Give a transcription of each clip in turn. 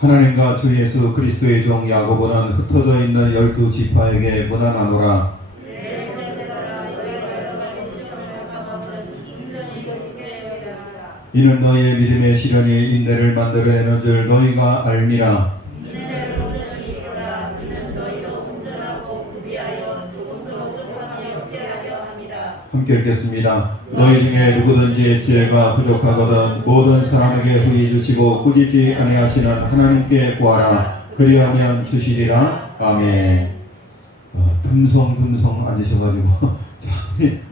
하나님과 주 예수 그리스도의 종 야고보는 흩어져 있는 12지파에게 문안하노라. 이는 너희의 믿음의 시련이 인내를 만들어내는 줄 너희가 알미라. 함께 읽겠습니다. 너희 중에 누구든지 지혜가 부족하거든 모든 사람에게 후히 주시고 꾸짖지 아니하시는 하나님께 구하라. 그리하면 주시리라. 아멘. 듬성듬성 앉으셔가지고 자,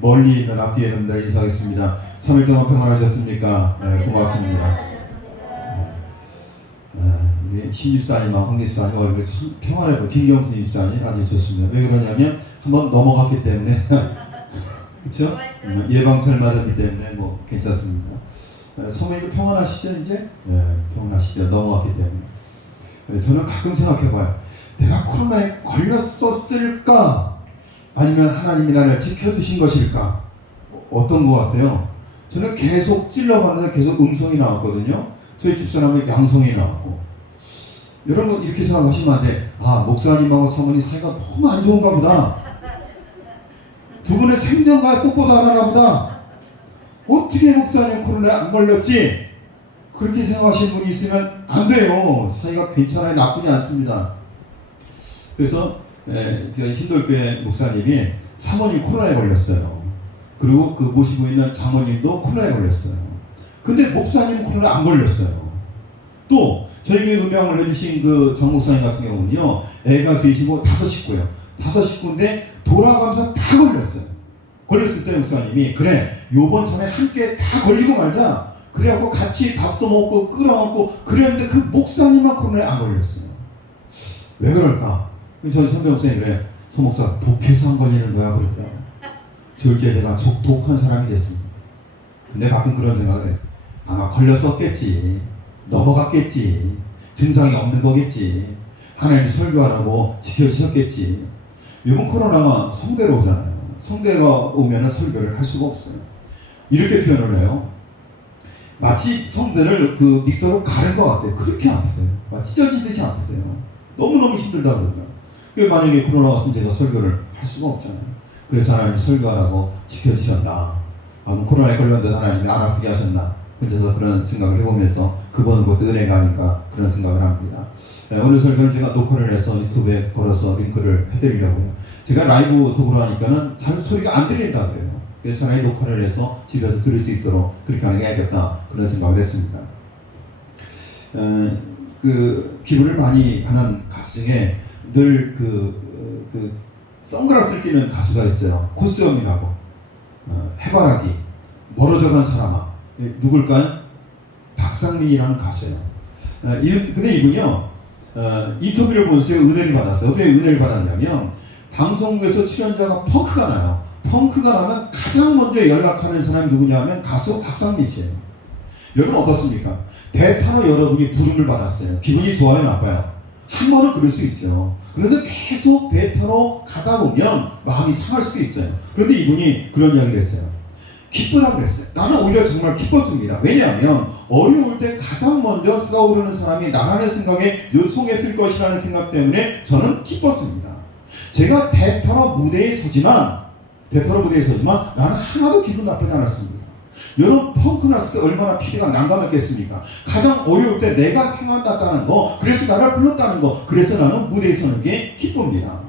멀리 있는 앞뒤에 분들 인사하겠습니다. 3일 동안 평안하셨습니까? 네, 고맙습니다. 우리 신집사님과 황집사님 얼굴 참 평안하고 김경수 집사님 아주 좋습니다. 왜 그러냐면 한번 넘어갔기 때문에 그렇죠? 예방차를 맞았기 때문에 뭐 괜찮습니다. 성모님도 평안하시죠 이제? 네, 평안하시죠. 넘어갔기 때문에. 저는 가끔 생각해봐요. 내가 코로나에 걸렸었을까? 아니면 하나님이 나를 지켜주신 것일까? 어떤 것 같아요? 저는 계속 찔러봤는데 계속 음성이 나왔거든요. 저희 집사람은 양성이 나왔고. 여러분 이렇게 생각하시면 안 돼. 아, 목사님하고 사모님 사이가 너무 안 좋은가 보다. 두 분의 생전과 똑보도 안 하나 보다. 어떻게 목사님 코로나에 안 걸렸지? 그렇게 생각하시는 분이 있으면 안 돼요. 사이가 괜찮아요. 나쁘지 않습니다. 그래서 제가 흰돌교회 목사님이 사모님 코로나에 걸렸어요. 그리고 그 모시고 있는 장모님도 코로나에 걸렸어요. 근데 목사님 코로나 안 걸렸어요. 또 저에게 음양을 해주신 그 정 목사님 같은 경우는요, 애가 셋이고 5식구예요. 5식구인데 돌아가면서 다 걸렸어요. 걸렸을 때 목사님이 그래 요번 참에 함께 다 걸리고 말자. 그래갖고 같이 밥도 먹고 끌어안고 그랬는데 그 목사님만 코로나에 안 걸렸어요. 왜 그럴까? 저희 선배 목사님이 그래 서 목사 독해서 안 걸리는 거야 그러더라고요. 졸지에 제가 독한 사람이 됐습니다. 근데 가끔 그런 생각을 해요. 아마 걸렸었겠지. 넘어갔겠지. 증상이 없는 거겠지. 하나님 설교하라고 지켜주셨겠지. 이번 코로나가 성대로 오잖아요. 성대가 오면 설교를 할 수가 없어요. 이렇게 표현을 해요. 마치 성대를 그 믹서로 가른 것 같아요. 그렇게 아프대요. 찢어지듯이 아프대요. 너무너무 힘들다 그러더라고요. 만약에 코로나 왔으면 제가 설교를 할 수가 없잖아요. 그래서 하나님이 설교하라고 지켜주셨나. 코로나에 걸렸는데 하나님이 안 아프게 하셨나. 그래서 그런 생각을 해보면서 그거는 곧 은혜가 아닌가 그런 생각을 합니다. 오늘 설교는 제가 녹화를 해서 유튜브에 걸어서 링크를 해드리려고 해요. 제가 라이브 톡으로 하니까는 잘 소리가 안 들린다 그래요. 그래서 차라리 녹화를 해서 집에서 들을 수 있도록 그렇게 하는 게 해야겠다 그런 생각을 했습니다. 그 기분을 많이 하는 가수 중에 늘 선글라스를 끼는 가수가 있어요. 고수영이라고. 해바라기 멀어져간 사람아. 누굴까요? 박상민이라는 가수예요. 근데 이분이요 인터뷰를 보면서 은혜를 받았어요. 어떻게 은혜를 받았냐면 방송국에서 출연자가 펑크가 나요. 펑크가 나면 가장 먼저 연락하는 사람이 누구냐면 가수 박상민 씨예요. 여러분 어떻습니까? 대타로 여러분이 부름을 받았어요. 기분이 좋아요, 나빠요? 한 번은 그럴 수 있죠. 그런데 계속 대타로 가다 보면 마음이 상할 수도 있어요. 그런데 이분이 그런 이야기를 했어요. 기쁘다고 그랬어요. 나는 오히려 정말 기뻤습니다. 왜냐하면 어려울 때 가장 먼저 쏘아오르는 사람이 나라는 생각에 요청했을 것이라는 생각 때문에 저는 기뻤습니다. 제가 대타로 무대에 서지만 나는 하나도 기분 나쁘지 않았습니다. 여러분 펑크 났을 때 얼마나 피리가 난감했겠습니까? 가장 어려울 때 내가 생각났다는 거, 그래서 나를 불렀다는 거, 그래서 나는 무대에 서는 게 기쁩니다.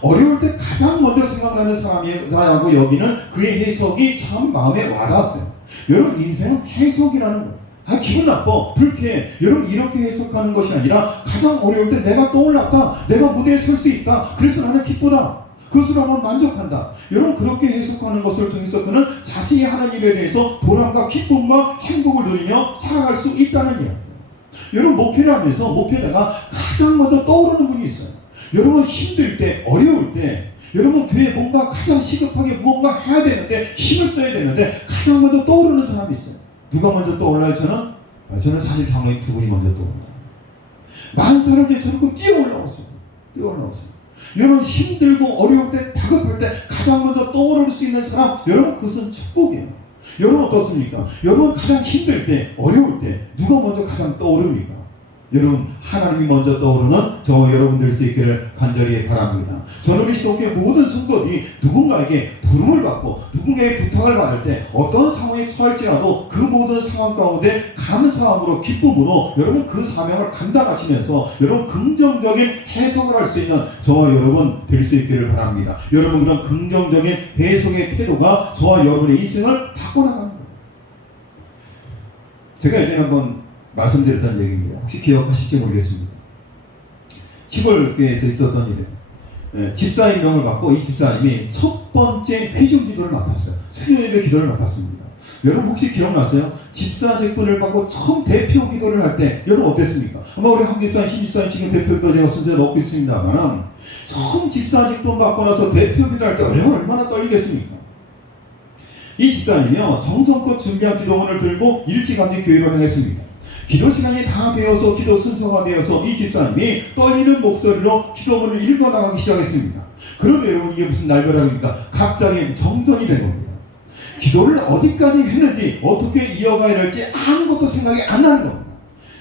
어려울 때 가장 먼저 생각나는 사람이라고 여기는 그의 해석이 참 마음에 와닿았어요. 여러분 인생은 해석이라는 거. 기분 나빠, 불쾌해. 여러분 이렇게 해석하는 것이 아니라 가장 어려울 때 내가 떠올랐다. 내가 무대에 설 수 있다. 그래서 나는 기쁘다. 그것으로 한번 만족한다. 여러분 그렇게 해석하는 것을 통해서 그는 자신이 하는 일에 대해서 보람과 기쁨과 행복을 누리며 살아갈 수 있다는 이야기예요. 여러분 목회를 하면서 목회자가 가장 먼저 떠오르는 분이 있어요. 여러분 힘들 때, 어려울 때, 여러분 교회에 뭔가 가장 시급하게 무언가 해야 되는데 힘을 써야 되는데 가장 먼저 떠오르는 사람이 있어요. 누가 먼저 떠올라요? 저는 사실 장로님 두 분이 먼저 떠올라요. 많은 사람들이 저렇게 뛰어올라왔어요. 여러분 힘들고 어려울 때, 다급할 때 가장 먼저 떠오를 수 있는 사람, 여러분 그것은 축복이에요. 여러분 어떻습니까? 여러분 가장 힘들 때, 어려울 때 누가 먼저 가장 떠오릅니까? 여러분 하나님이 먼저 떠오르는 저와 여러분 될 수 있기를 간절히 바랍니다. 저는 우리 시독교회 모든 성도들이 누군가에게 부름을 받고 누군가의 부탁을 받을 때 어떤 상황에 처할지라도 그 모든 상황 가운데 감사함으로 기쁨으로 여러분 그 사명을 감당하시면서 여러분 긍정적인 해석을 할 수 있는 저와 여러분 될 수 있기를 바랍니다. 여러분 그런 긍정적인 해석의 태도가 저와 여러분의 인생을 바꿔나가는 거예요. 제가 예전에 한번 말씀드렸던 얘기입니다. 혹시 기억하실지 모르겠습니다. 시골교회에서 있었던 일이에요. 집사님 명을 받고 이 집사님이 첫 번째 회중 기도를 맡았어요. 수요예배 기도를 맡았습니다. 여러분 혹시 기억나세요? 집사 직분을 받고 처음 대표 기도를 할 때 여러분 어땠습니까? 아마 우리 한 집사님, 신 집사님 지금 대표 기도 제가 순서에 넣고 있습니다만 처음 집사 직분 받고 나서 대표 기도할 때 얼마나 떨리겠습니까? 이 집사님이요 정성껏 준비한 기도문을 들고 일찌감치 교회로 향했습니다. 기도 시간이 다 되어서 기도 순서가 되어서 이 집사님이 떨리는 목소리로 기도문을 읽어나가기 시작했습니다. 그런데 여러분 이게 무슨 날벼락입니까? 갑자기 정전이 된 겁니다. 기도를 어디까지 했는지 어떻게 이어가야 할지 아무것도 생각이 안 나는 겁니다.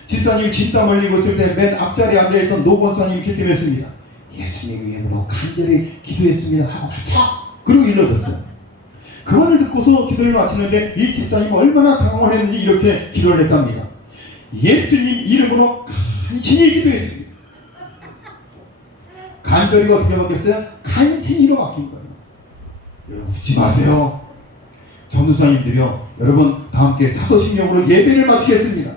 집사님이 진땀 흘리고 있을 때 맨 앞자리에 앉아있던 노 권사님이 기도했습니다. 예수님 이름으로 간절히 기도했습니다 하고 맞죠? 그리고 일러졌어요. 그 말을 듣고서 기도를 마치는데 이 집사님이 얼마나 당황을 했는지 이렇게 기도를 했답니다. 예수님 이름으로 간신히 기도했습니다. 간절히가 어떻게 바뀌었어요? 간신히로 바뀐 거예요. 여러분 웃지 마세요. 전도사님들이요 여러분 다 함께 사도신경으로 예배를 마치겠습니다.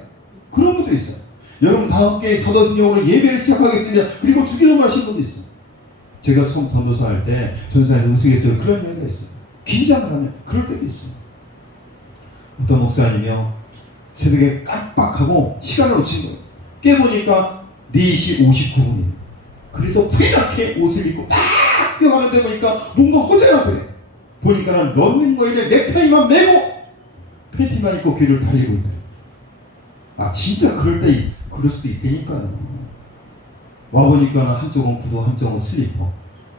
그런 분도 있어요. 여러분 다 함께 사도신경으로 예배를 시작하겠습니다. 그리고 주기도 하신 분도 있어요. 제가 처음 전도사 할 때 전도사님 우스갯소리로 그런 얘기가 있어요. 긴장을 하면 그럴 때도 있어요. 어떤 목사님이요 새벽에 깜빡하고 시간을 놓친 거예요. 깨보니까 4시 59분이에요. 그래서 부리나게 옷을 입고 딱 뛰어가는데 보니까 뭔가 허전하 그래. 보니까는 런닝머리에 넥타이만 메고 팬티만 입고 귀를 달리고 있다. 아 진짜 그럴 수도 있다니까요. 와보니까는 한쪽은 구두 한쪽은 슬리퍼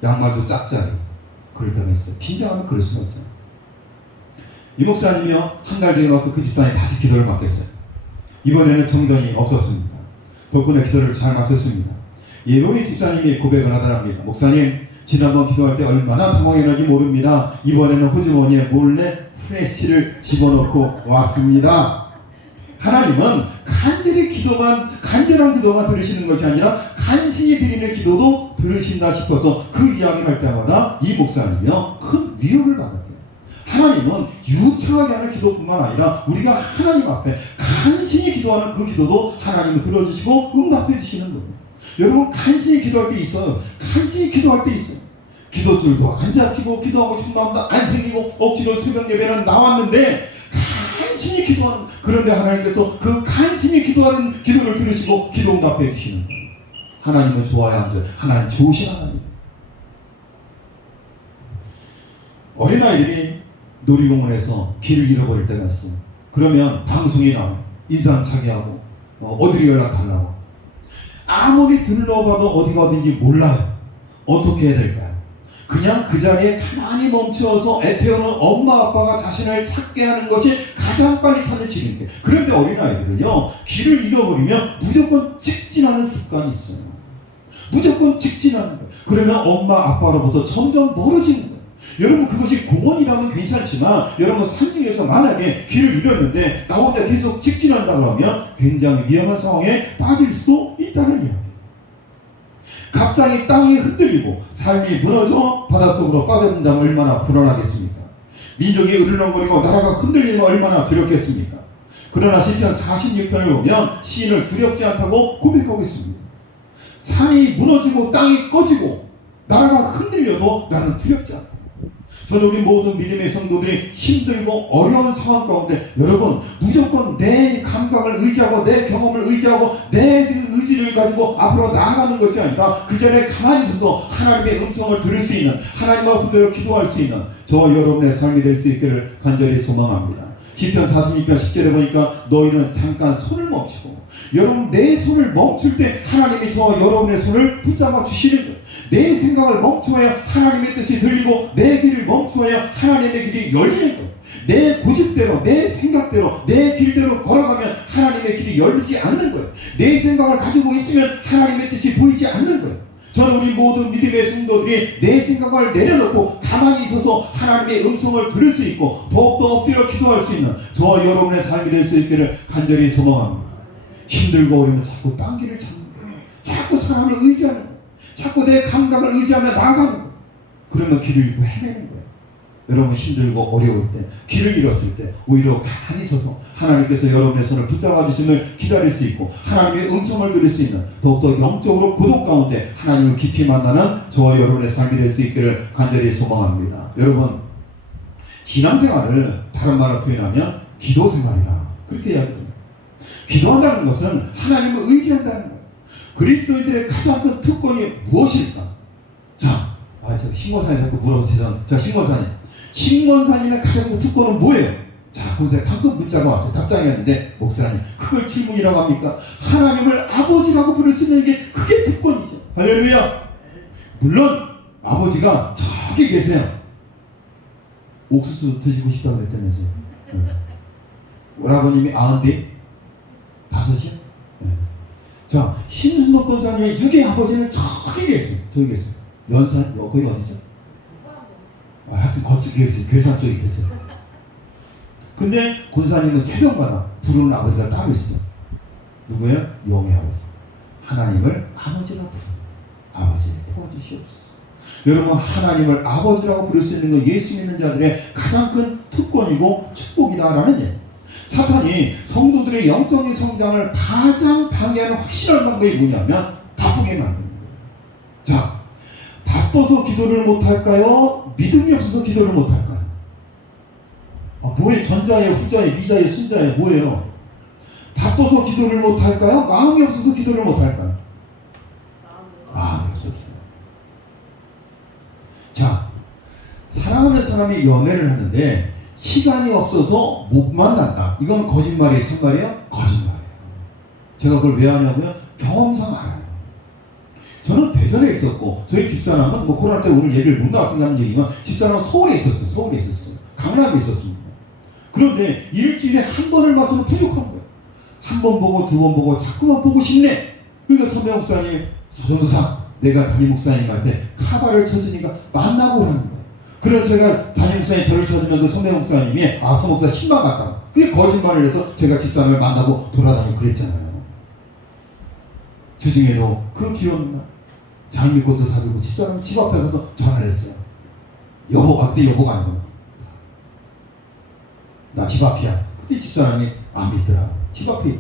양말도 짝짝이 그럴 때가 있어요. 긴장하면 그럴 수가 없잖아요. 이 목사님이요 한 달 전에 와서 그 집사님이 다시 기도를 맡겼어요. 이번에는 정전이 없었습니다. 덕분에 기도를 잘 마쳤습니다. 예동희 집사님이 고백을 하더랍니다. 목사님 지난번 기도할 때 얼마나 당황했는지 모릅니다. 이번에는 호주머니에 몰래 프레쉬를 집어넣고 왔습니다. 하나님은 간절한 기도만 들으시는 것이 아니라 간신히 드리는 기도도 들으신다 싶어서 그 이야기를 할 때마다 이 목사님이요 큰 위로를 받았대요. 하나님은 유창하게 하는 기도뿐만 아니라 우리가 하나님 앞에 간신히 기도하는 그 기도도 하나님은 들어주시고 응답해 주시는 거예요. 여러분 간신히 기도할 때 있어요. 간신히 기도할 때 있어요. 기도줄도 안 잡히고 기도하고 싶은 마음도 안 생기고 억지로 새벽 예배는 나왔는데 간신히 기도하는 그런데 하나님께서 그 간신히 기도하는 기도를 들으시고 기도 응답해 주시는 거예요. 하나님은 좋아야 합니다. 하나님 좋으신 하나님. 어린아이들이 놀이공원에서 길을 잃어버릴 때가 있어요. 그러면 방송이 나와요. 인상착의 하고 어디로 연락달라고. 아무리 둘러봐도 어디가 어딘지 몰라요. 어떻게 해야 될까요? 그냥 그 자리에 가만히 멈춰서 애태우는 엄마 아빠가 자신을 찾게 하는 것이 가장 빨리 찾는 길인데 그런데 어린아이들은요 길을 잃어버리면 무조건 직진하는 습관이 있어요. 무조건 직진하는 거예요. 그러면 엄마 아빠로부터 점점 멀어지는 거예요. 여러분 그것이 공원이라면 괜찮지만 여러분 산중에서 만약에 길을 잃었는데 나 혼자 계속 직진한다고 하면 굉장히 위험한 상황에 빠질 수도 있다는 이야기예요. 갑자기 땅이 흔들리고 삶이 무너져 바닷속으로 빠져든다면 얼마나 불안하겠습니까? 민족이 으르렁거리고 나라가 흔들리면 얼마나 두렵겠습니까? 그러나 시편 46편을 보면 시인을 두렵지 않다고 고백하고 있습니다. 산이 무너지고 땅이 꺼지고 나라가 흔들려도 나는 두렵지 않다. 저는 우리 모든 믿음의 성도들이 힘들고 어려운 상황 가운데 여러분 무조건 내 감각을 의지하고 내 경험을 의지하고 내 의지를 가지고 앞으로 나아가는 것이 아니라 그 자리에 가만히 있어서 하나님의 음성을 들을 수 있는 하나님 앞으로 기도할 수 있는 저와 여러분의 삶이 될 수 있기를 간절히 소망합니다. 시편 46편 10절에 보니까 너희는 잠깐 손을 멈추고 여러분 내 손을 멈출 때 하나님이 저와 여러분의 손을 붙잡아 주시는 거예요. 내 생각을 멈추어야 하나님의 뜻이 들리고 내 길을 멈추어야 하나님의 길이 열리는 거예요. 내 고집대로 내 생각대로 내 길대로 걸어가면 하나님의 길이 눈이 열리지 않는 거예요. 내 생각을 가지고 있으면 하나님의 뜻이 보이지 않는 거예요. 저는 우리 모든 믿음의 성도들이 내 생각을 내려놓고 가만히 있어서 하나님의 음성을 들을 수 있고 더욱더 엎드려 기도할 수 있는 저 여러분의 삶이 될 수 있기를 간절히 소망합니다. 힘들고 어려우면 자꾸 딴 길을 찾는 거예요. 자꾸 사람을 의지하는 거예요. 자꾸 내 감각을 의지하며 나아가는 거예요. 그러면 길을 잃고 헤매는 거예요. 여러분 힘들고 어려울 때, 길을 잃었을 때 오히려 가만히 서서 하나님께서 여러분의 손을 붙잡아 주심을 기다릴 수 있고 하나님의 음성을 들을 수 있는 더욱더 영적으로 고독 가운데 하나님을 깊이 만나는 저와 여러분의 삶이 될 수 있기를 간절히 소망합니다. 여러분, 신앙생활을 다른 말로 표현하면 기도생활이라 그렇게 이야기합니다. 기도한다는 것은 하나님을 의지한다는 거예요. 그리스도인들의 가장 큰 특권이 무엇일까? 자, 저 신권사님 자꾸 물어보세요. 자, 신권사님의 가장 큰 특권은 뭐예요? 자, 보세요. 방금 문자가 왔어요. 답장이었는데 목사님, 그걸 질문이라고 합니까? 하나님을 아버지라고 부를 수 있는 게 그게 특권이죠. 할렐루야. 물론 아버지가 저기 계세요. 옥수수 드시고 싶다고 했다면서요. 오라버님이 95이요? 자, 신순덕 권사님의 육의 아버지는 저기 계세요. 저기 계세요. 연산, 거기 어디죠? 하여튼 거쪽에 계세요. 괴산 쪽에 계세요. 근데 권사님은 새벽마다 부르는 아버지가 따로 있어. 누구예요? 영의 아버지. 하나님을 아버지라 부르는 아버지를 도와주시옵소서. 여러분, 하나님을 아버지라고 부를 수 있는 건 예수 믿는 자들의 가장 큰 특권이고 축복이다라는 얘기예요. 사탄이 성도들의 영적인 성장을 가장 방해하는 확실한 방법이 뭐냐면 바쁘게 만드는 거예요. 자, 바빠서 기도를 못할까요? 믿음이 없어서 기도를 못할까요? 뭐예요? 전자예요? 후자예요? 미자예요? 순자예요? 뭐예요? 바빠서 기도를 못할까요? 마음이 없어서 기도를 못할까요? 마음이 없어서. 자, 사랑하는 사람이 연애를 하는데 시간이 없어서 못 만난다. 이건 거짓말이에요? 참말이에요? 거짓말이에요. 제가 그걸 왜 하냐고요? 경험상 알아요. 저는 대전에 있었고 저희 집사람은 코로나 때 오늘 예배를 못 나왔으니까 하는 얘기지만 집사람은 서울에 있었어요. 강남에 있었습니다. 그런데 일주일에 한 번을 봐서는 부족한 거예요. 한 번 보고 두 번 보고 자꾸만 보고 싶네. 그러니까 선배 목사님, 서전도사, 내가 담임 목사님한테 카바를 쳐주니까 만나고 오라는 거예요. 그래서 제가 담임 목사님 저를 쳐주면서 선배 목사님이 서 목사 신방 갔다. 그게 거짓말을 해서 제가 집사람을 만나고 돌아다니고 그랬잖아요. 주중에도 그 귀여운 날 장미꽃을 사들고 집사람 집 앞에 가서 전화를 했어요. 그때 여보가 아니고 나 집 앞이야. 그때 집사람이 안 믿더라. 집 앞이.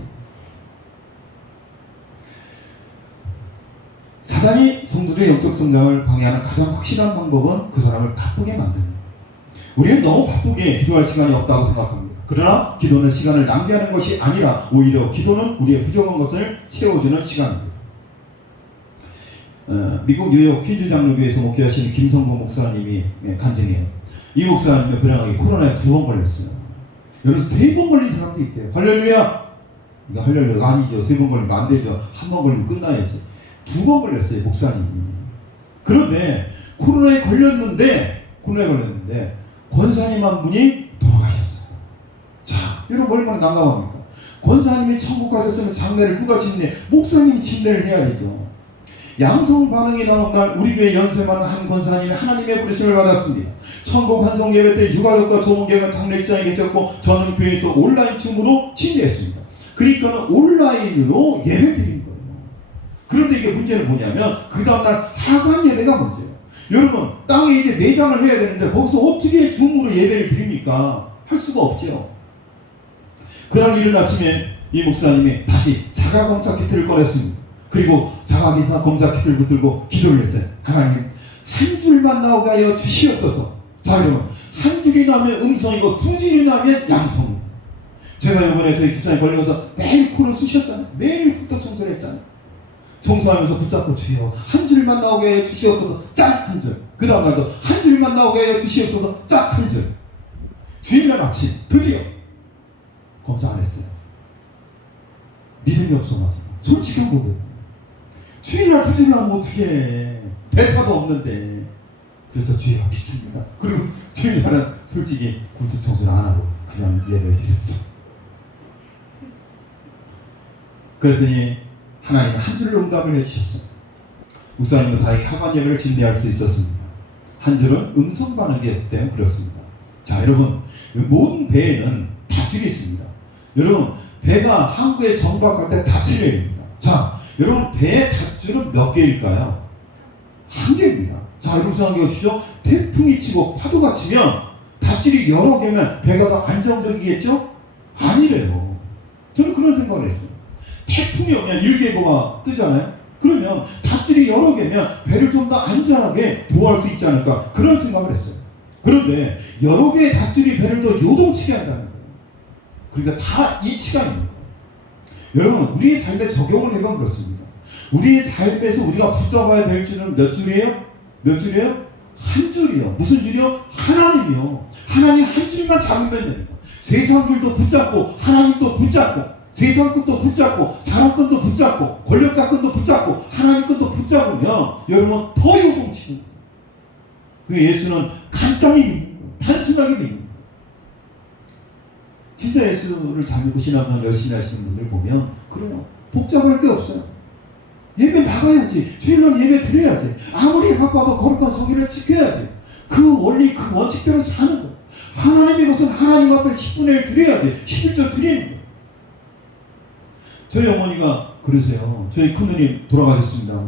사단이 성도들의 영적 성장을 방해하는 가장 확실한 방법은 그 사람을 바쁘게 만드는 거예요. 우리는 너무 바쁘게 기도할 시간이 없다고 생각합니다. 그러나 기도는 시간을 낭비하는 것이 아니라 오히려 기도는 우리의 부족한 것을 채워주는 시간입니다. 미국 뉴욕 퀸즈 장로교회에서 목회하시는 김성구 목사님이 간증해요. 이 목사님은 불행하게 코로나에 2번 걸렸어요. 여러분 3번 걸린 사람도 있대요. 할렐루야! 이거 할렐루야가 아니죠. 3번 걸리면 안 되죠. 한 번 걸리면 끝나야지. 2번 걸렸어요, 목사님이. 그런데 코로나에 걸렸는데 권사님 한 분이 돌아가셨어요. 자, 여러분 얼마나 난감합니까? 권사님이 천국 가셨으면 장례를 누가 짓네? 목사님이 침례를 해야 되죠. 양성 반응이 나온 날 우리 교회 연세만 한 권사님이 하나님의 부르심을 받았습니다. 천국 환송 예배 때 유가족과 조문객은 장례식장에 계셨고 저는 교회에서 온라인 춤으로 침례했습니다. 그러니까 온라인으로 예배 드린 거예요. 그런데 이게 문제는 뭐냐면 그 다음날 하관 예배가 문제예요. 여러분 땅에 이제 매장을 해야 되는데 거기서 어떻게 줌으로 예배를 드립니까? 할 수가 없죠. 그날 이른 아침에 이 목사님이 다시 자가검사 키트를 꺼냈습니다. 그리고 자가검사 키트를 붙들고 기도를 했어요. 하나님 한 줄만 나오게 하여 주시옵소서. 자 여러분 한 줄이 나오면 음성이고 2줄이 나오면 양성. 제가 이번에 저희 집사님 걸려서 매일 코를 쑤셨잖아요. 매일 부터 청소를 했잖아요. 청소하면서 붙잡고 주여 한 줄만 나오게 하여 주시옵소서. 짝 한 줄. 그 다음 날도 한 줄만 나오게 하여 주시옵소서. 짝 한 줄. 주일날 아침 드디어 검사 안 했어요. 믿음이 없어가지고 솔직한 거예요. 주일날 드시면 어떻게 해. 베타도 없는데. 그래서 주여 믿습니다. 그리고 주일날은 솔직히 굴뚝 청소를 안 하고 그냥 예배를 드렸어. 그랬더니 하나님은 한 줄로 응답을 해주셨어요. 목사님은 다행히 하반 예배를 진리할 수 있었습니다. 한 줄은 음성 반응이었기 때문에 그렇습니다. 자, 여러분, 모든 배에는 닷줄이 있습니다. 여러분, 배가 항구에 정박할 때 닷줄이 있습니다. 자, 여러분, 배의 닷줄은 몇 개일까요? 한 개입니다. 자, 여러분 생각해 보십시오. 태풍이 치고 파도가 치면 닷줄이 여러 개면 배가 더 안정적이겠죠? 아니래요. 저는 그런 생각을 했어요. 태풍이 오면 일개고가 뜨잖아요. 그러면 닷줄이 여러 개면 배를 좀 더 안전하게 보호할 수 있지 않을까, 그런 생각을 했어요. 그런데 여러 개의 닷줄이 배를 더 요동치게 한다는 거예요. 그러니까 다 이치가 있는 거예요. 여러분, 우리의 삶에 적용을 해보면 그렇습니다. 우리의 삶에서 우리가 붙잡아야 될 줄은 몇 줄이에요? 몇 줄이에요? 한 줄이요. 무슨 줄이요? 하나님이요. 하나님 한 줄만 잡으면 됩니다. 세상 줄도 붙잡고, 하나님도 붙잡고, 세상 것도 붙잡고, 사람 것도 붙잡고, 권력자 것도 붙잡고, 하나님 것도 붙잡으면 여러분 더 요동치는 거예요. 그 예수는 간단히 믿는 거예요. 단순하게 믿는 거예요. 진짜 예수를 잘 믿고 신앙생활 열심히 하시는 분들 보면 그래요. 복잡할 게 없어요. 예배 나가야지. 주일날 예배 드려야지. 아무리 바빠도 거룩한 성의를 지켜야지. 그 원리, 그 원칙대로 사는 거예요. 하나님의 것은 하나님 앞에 10분의 1 드려야지. 11조 드리는 거예요. 저희 어머니가 그러세요. 저희 큰누님 돌아가셨습니다.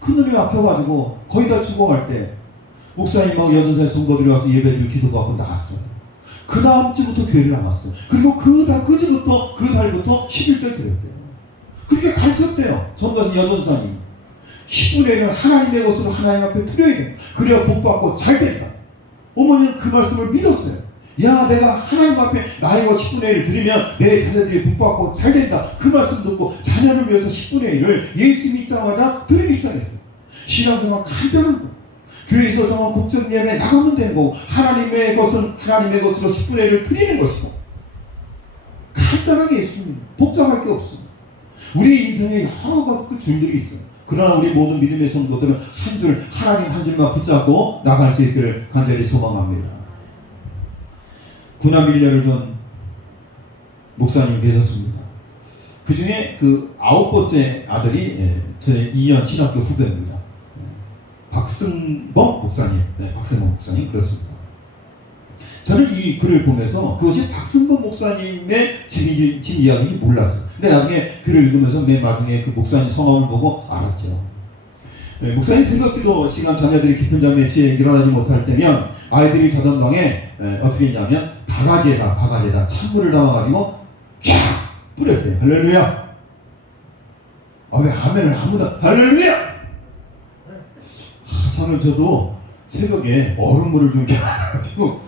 큰누님 아파가지고 거의 다 죽어갈 때 목사님하고 6살 성도들이 와서 예배드리고 기도받고 나왔어요. 그 다음 주부터 교회를 나갔어요. 그리고 그 달부터 11절 드렸대요. 그렇게 가르쳤대요. 전도사 여전사님. 10분의 1은 하나님의 것으로 하나님 앞에 드려야 돼요. 그래야 복받고 잘 된다. 어머니는 그 말씀을 믿었어요. 야, 내가 하나님 앞에 나의 것 10분의 1을 드리면 내 자녀들이 복받고 잘 된다. 그 말씀 듣고 자녀를 위해서 10분의 1을 예수 믿자마자 드리기 시작했어요. 신앙생활 간단한 거예요. 교회에서 정한 국정 예배 나가면 되는 거고, 하나님의 것은 하나님의 것으로 10분의 1을 드리는 것이고, 간단하게 있습니다. 복잡할 게 없습니다. 우리 인생에 여러 가지 그 줄들이 있어요. 그러나 우리 모든 믿음의 성도들은 한 줄, 하나님 한 줄만 붙잡고 나갈 수 있기를 간절히 소망합니다. 군함 1년을 둔 목사님이 계셨습니다. 그 중에 그 9번째 아들이 저의 2년 신학교 후배입니다. 박승범 목사님. 네, 박승범 목사님. 그렇습니다. 저는 이 글을 보면서 그것이 박승범 목사님의 진 이야기인지 몰랐어요. 근데 나중에 글을 읽으면서 맨 마지막에 그 목사님 성함을 보고 알았죠. 네, 목사님 새벽기도 시간 자녀들이 깊은 잠에 취해 일어나지 못할 때면 아이들이 자던 방에 어떻게 했냐면 바가지에다 찬물을 담아가지고 쫙 뿌렸대요. 할렐루야. 아, 왜 아멘을 아무나 할렐루야. 저는 저도 새벽에 얼음물을 좀 가지고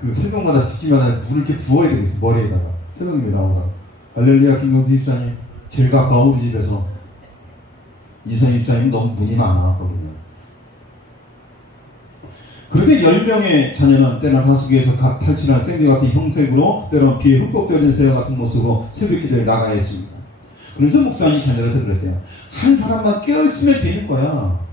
그 새벽마다 집집마다 물을 이렇게 부어야 되겠어. 머리에다가 새벽에 나오라. 할렐루야. 김경수 집사님 제일 가까운 우리 집에서 이성 집사님 너무 문이 많아 거기는. 그런데 10명의 자녀는 때는 하수구에서 각 탈출한 생쥐 같은 형색으로 때론 비에 흠뻑 젖은 새와 같은 모습으로 새벽 기도에 나가야 했습니다. 그래서 목사님이 자녀한테 그랬대요. 한 사람만 깨어있으면 되는 거야.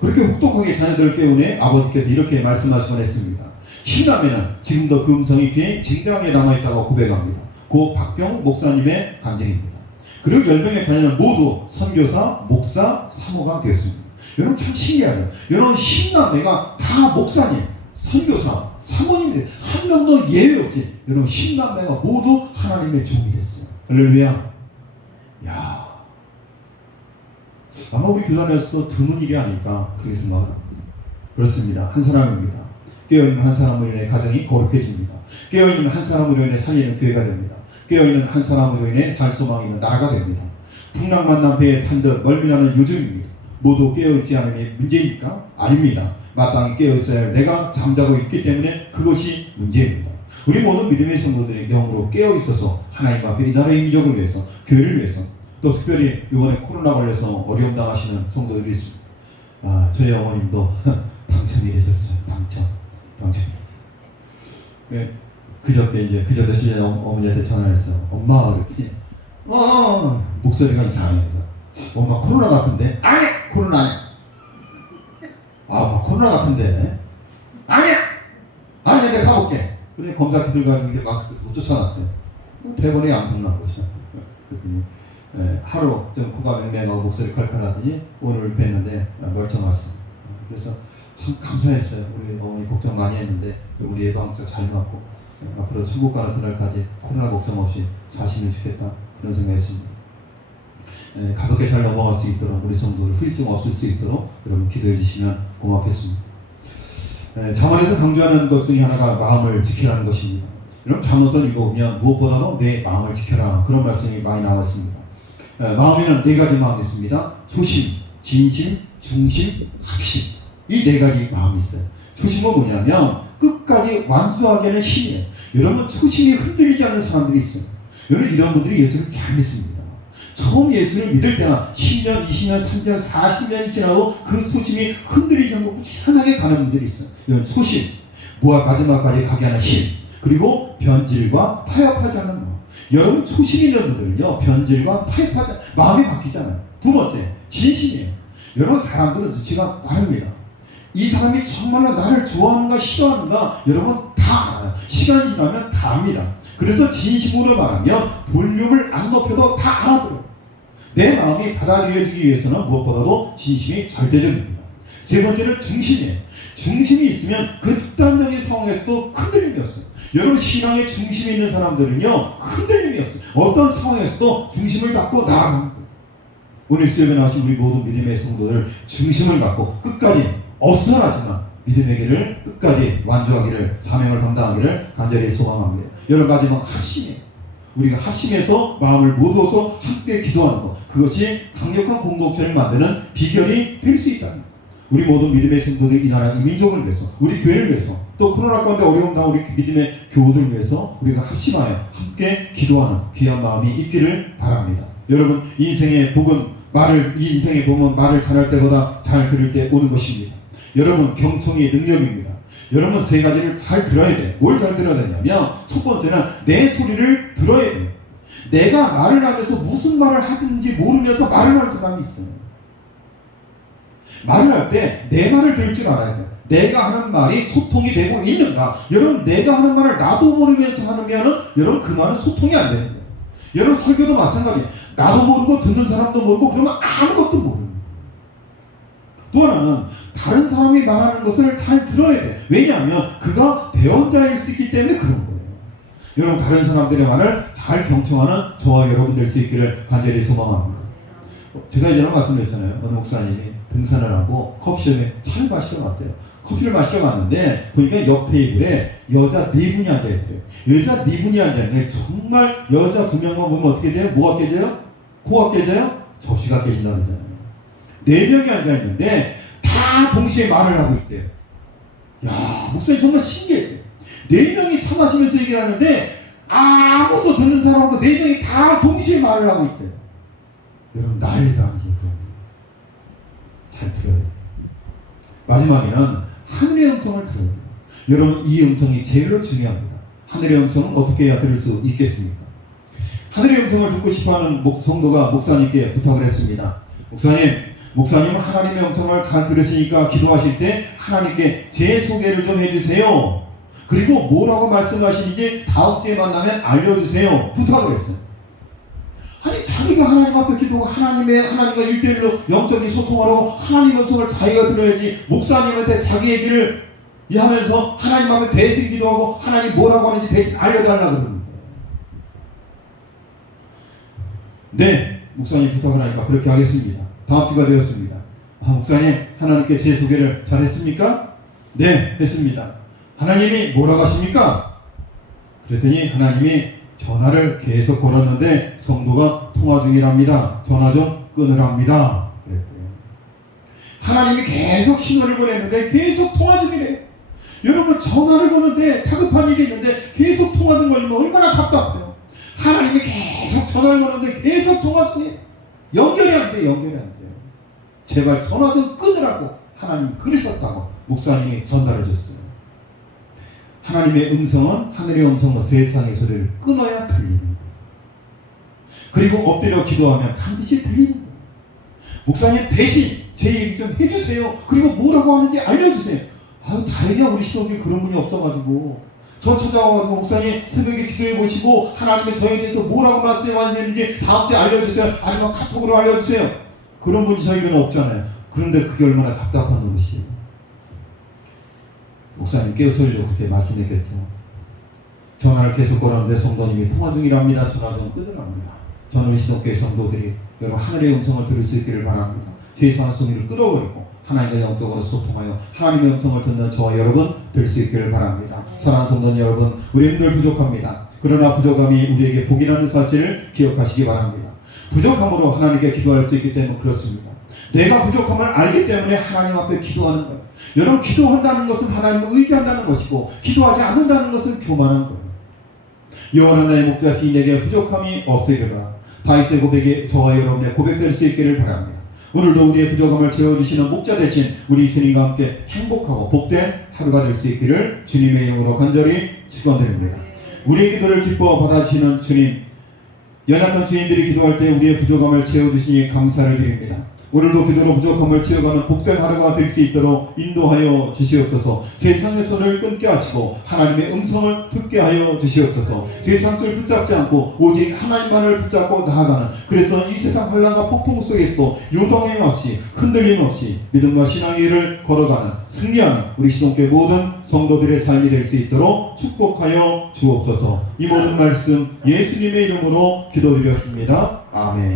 그렇게 혹독하게 자녀들을 깨우니 아버지께서 이렇게 말씀하시곤 했습니다. 신남에는 지금도 그 음성이 귀에 쟁쟁하게 남아있다고 고백합니다. 고 박병 목사님의 간증입니다. 그리고 10명의 자녀는 모두 선교사, 목사, 사모가 되었습니다. 여러분 참 신기하죠. 여러분 신남매가 다 목사님, 선교사, 사모님들 한 명도 예외 없이 여러분 신남매가 모두 하나님의 종이 됐어요. 할렐루야. 야, 아마 우리 교단에서도 드문 일이 아닐까 그렇게 생각합니다. 그렇습니다. 한 사람입니다. 깨어있는 한 사람으로 인해 가정이 거룩해집니다. 깨어있는 한 사람으로 인해 살리는 교회가 됩니다. 깨어있는 한 사람으로 인해 살 소망이 있는 나라가 됩니다. 풍랑만난 배에 탄 듯 멀미나는 요즘입니다. 모두 깨어있지 않음이 문제입니까? 아닙니다. 마땅히 깨어있어야 할 내가 잠자고 있기 때문에 그것이 문제입니다. 우리 모든 믿음의 성도들이 영으로 깨어있어서 하나님 앞에 이 나라의 민족을 위해서, 교회를 위해서, 또 특별히 이번에 코로나 걸려서 어려움 당하시는 성도들이 있습니다. 아, 저희 어머님도 당첨이 되셨어요. 당첨. 네, 그저께 시즌 어머니한테 전화했어. 엄마 그랬더니 목소리가 이상해. 엄마 코로나 같은데? 아니 코로나 아니야. 아, 코로나 같은데? 아니야 내가 가볼게. 그래 검사 기들 가는 게 마스크 쓰고 쫓아놨어요. 100원에 양성 나고 참. 하루 좀 코가 맹맹하고 목소리 컬컬하더니 오늘 뵀는데 멀쩡했어요. 그래서 참 감사했어요. 우리 어머니 걱정 많이 했는데 우리 예방사 잘 맞고 앞으로 천국 가는 그날까지 코로나 걱정 없이 사시면 좋겠다 그런 생각했습니다. 가볍게 잘 넘어갈 수 있도록 우리 성도들 후유증 없을 수 있도록 여러분 기도해 주시면 고맙겠습니다. 잠언에서 강조하는 것 중에 하나가 마음을 지키라는 것입니다. 여러분 잠언서 읽어보면 무엇보다도 내 마음을 지켜라 그런 말씀이 많이 나왔습니다. 마음에는 네 가지 마음이 있습니다. 초심, 진심, 중심, 합심. 이 네 가지 마음이 있어요. 초심은 뭐냐면 끝까지 완수하게 하는 힘이에요. 여러분 초심이 흔들리지 않는 사람들이 있어요. 여러분 이런 분들이 예수를 잘 믿습니다. 처음 예수를 믿을 때나 10년, 20년, 30년, 40년이 지나도 그 초심이 흔들리지 않고 꾸준하게 가는 분들이 있어요. 이건 초심, 마지막까지 가게 하는 힘, 그리고 변질과 타협하지 않는 마음. 여러분 초심 있는 분들은요 변질과 타협하지 않는 마음이 바뀌잖아요. 두 번째, 진심이에요. 여러분 사람들은 눈치가 빠릅니다. 이 사람이 정말로 나를 좋아하는가 싫어하는가 여러분 다 알아요. 시간이 지나면 다 압니다. 그래서 진심으로 말하면 볼륨을 안 높여도 다 알아들어요. 내 마음이 받아들여지기 위해서는 무엇보다도 진심이 절대적입니다. 세 번째는 중심이에요. 중심이 있으면 그 극단적인 상황에서도 흔들림이 없어요. 여러분 신앙에 중심이 있는 사람들은요 흔들림이 없어요. 어떤 상황에서도 중심을 잡고 나아가는 거예요. 오늘 수요일에 나오신 우리 모든 믿음의 성도들 중심을 갖고 끝까지 어수선하지만 믿음의 길을 끝까지 완주하기를 사명을 감당하기를 간절히 소망합니다. 여러분 마지막 합심이에요. 우리가 합심해서 마음을 모두어서 함께 기도하는 것 그것이 강력한 공동체를 만드는 비결이 될 수 있다는 것. 우리 모든 믿음의 성도들 이 나라 이 민족을 위해서 우리 교회를 위해서 또 코로나 가운데 어려움 당한 우리 믿음의 교우들 위해서 우리가 합심하여 함께 기도하는 귀한 마음이 있기를 바랍니다. 여러분 인생의 복은 말을 잘할 때보다 잘 들을 때 오는 것입니다. 여러분 경청이 능력입니다. 여러분 세 가지를 잘 들어야 돼요. 뭘 잘 들어야 되냐면 첫 번째는 내 소리를 들어야 돼요. 내가 말을 하면서 무슨 말을 하든지 모르면서 말을 하는 사람이 있어요. 말을 할 때 내 말을 들을 줄 알아야 돼요. 내가 하는 말이 소통이 되고 있는가. 여러분 내가 하는 말을 나도 모르면서 하면은 여러분 그 말은 소통이 안 되는 거예요. 여러분 설교도 마찬가지예요. 나도 모르고 듣는 사람도 모르고 그러면 아무것도 모르는 거예요. 또 하나는 다른 사람이 말하는 것을 잘 들어야 돼. 왜냐하면 그가 대언자일 수 있기 때문에 그런 거예요. 여러분 다른 사람들의 말을 잘 경청하는 저와 여러분 될 수 있기를 간절히 소망합니다. 제가 예전에 말씀드렸잖아요. 어느 목사님이 등산을 하고 커피숍에 차를 마시러 갔대요. 커피를 마시러 갔는데 보니까 옆 테이블에 여자 4분이 앉아있대요. 여자 4분이 앉아있는데 정말 여자 2명만 보면 어떻게 돼요? 뭐가 깨져요? 코가 깨져요? 접시가 깨진다 그러잖아요. 4명이 앉아있는데 다 동시에 말을 하고 있대요. 야, 목사님 정말 신기해요. 4명이 차 마시면서 얘기를 하는데 아무도 듣는 사람하고 4명이 다 동시에 말을 하고 있대요. 여러분 난리도 아니지. 잘 들어야 돼요. 마지막에는 하늘의 음성을 들어야 돼요. 여러분 이 음성이 제일로 중요합니다. 하늘의 음성은 어떻게 해야 들을 수 있겠습니까? 하늘의 음성을 듣고 싶어하는 성도가 목사님께 부탁을 했습니다. 목사님 하나님의 음성을 잘 들으시니까 기도하실 때 하나님께 제 소개를 좀 해주세요. 그리고 뭐라고 말씀하시는지 다음 주에 만나면 알려주세요. 부탁을 했어요. 아니 자기가 하나님 앞에 기도하고 하나님과 1대1로 영적인 소통하라고 하나님 음성을 자기가 들어야지 목사님한테 자기 얘기를 하면서 하나님 앞에 대신 기도하고 하나님 뭐라고 하는지 대신 알려달라고 그러는 거예요. 네, 목사님 부탁을 하니까 그렇게 하겠습니다. 다음 주가 되었습니다. 목사님 하나님께 제 소개를 잘했습니까? 네, 했습니다. 하나님이 뭐라고 하십니까? 그랬더니 하나님이 전화를 계속 걸었는데 성도가 통화 중이랍니다. 전화 좀 끊으랍니다. 그랬대요. 하나님이 계속 신호를 보냈는데 계속 통화 중이래요. 여러분 전화를 거는데 다급한 일이 있는데 계속 통화 중 걸리면 얼마나 답답해요. 하나님이 계속 전화를 거는데 계속 통화 중이에요. 연결이 안 돼요. 제발 전화 좀 끊으라고 하나님 그러셨다고 목사님이 전달해 줬어요. 하나님의 음성은 하늘의 음성과 세상의 소리를 끊어야 들리는 거예요. 그리고 엎드려 기도하면 반드시 들리는 거예요. 목사님 대신 제 얘기 좀 해주세요. 그리고 뭐라고 하는지 알려주세요. 다행이야 우리 시댁에 그런 분이 없어가지고 저 찾아와서 목사님 새벽에 기도해 보시고 하나님의 저에 대해서 뭐라고 말씀하시는지 다음 주에 알려주세요. 아니면 카톡으로 알려주세요. 그런 분이 저에게는 없잖아요. 그런데 그게 얼마나 답답한 노릇이에요. 목사님 깨우쳐주려고 그렇게 말씀했겠죠. 전화를 계속 걸었는데 성도님이 통화 중이랍니다. 전화 좀 끊으랍니다. 저는 시동교회 성도들이 여러분 하늘의 음성을 들을 수 있기를 바랍니다. 세상 소리를 끌어버리고 하나님과 영적으로 소통하여 하나님의 음성을 듣는 저와 여러분 될 수 있기를 바랍니다. 사랑하는 성도님 여러분, 우리는 늘 부족합니다. 그러나 부족함이 우리에게 복이라는 사실을 기억하시기 바랍니다. 부족함으로 하나님께 기도할 수 있기 때문에 그렇습니다. 내가 부족함을 알기 때문에 하나님 앞에 기도하는 거예요. 여러분, 기도한다는 것은 하나님을 의지한다는 것이고 기도하지 않는다는 것은 교만한 거예요. 여호와는 나의 목자시니 내게 부족함이 없으리라. 다윗의 고백이 저와 여러분의 고백될 수 있기를 바랍니다. 오늘도 우리의 부족함을 채워주시는 목자 되신 우리 주님과 함께 행복하고 복된 하루가 될 수 있기를 주님의 이름으로 간절히 축원드립니다. 우리의 기도를 기뻐 받아주시는 주님, 연약한 주인들이 기도할 때 우리의 부족함을 채워주시니 감사를 드립니다. 오늘도 기도로 부족함을 채워가는 복된 하루가 될 수 있도록 인도하여 주시옵소서. 세상의 손을 끊게 하시고 하나님의 음성을 듣게 하여 주시옵소서. 세상 소리를 붙잡지 않고 오직 하나님만을 붙잡고 나아가는, 그래서 이 세상 환난과 폭풍 속에서도 요동함 없이 흔들림 없이 믿음과 신앙의 길을 걸어가는 승리하는 우리 시동교회 모든 성도들의 삶이 될 수 있도록 축복하여 주옵소서. 이 모든 말씀 예수님의 이름으로 기도드렸습니다. 아멘.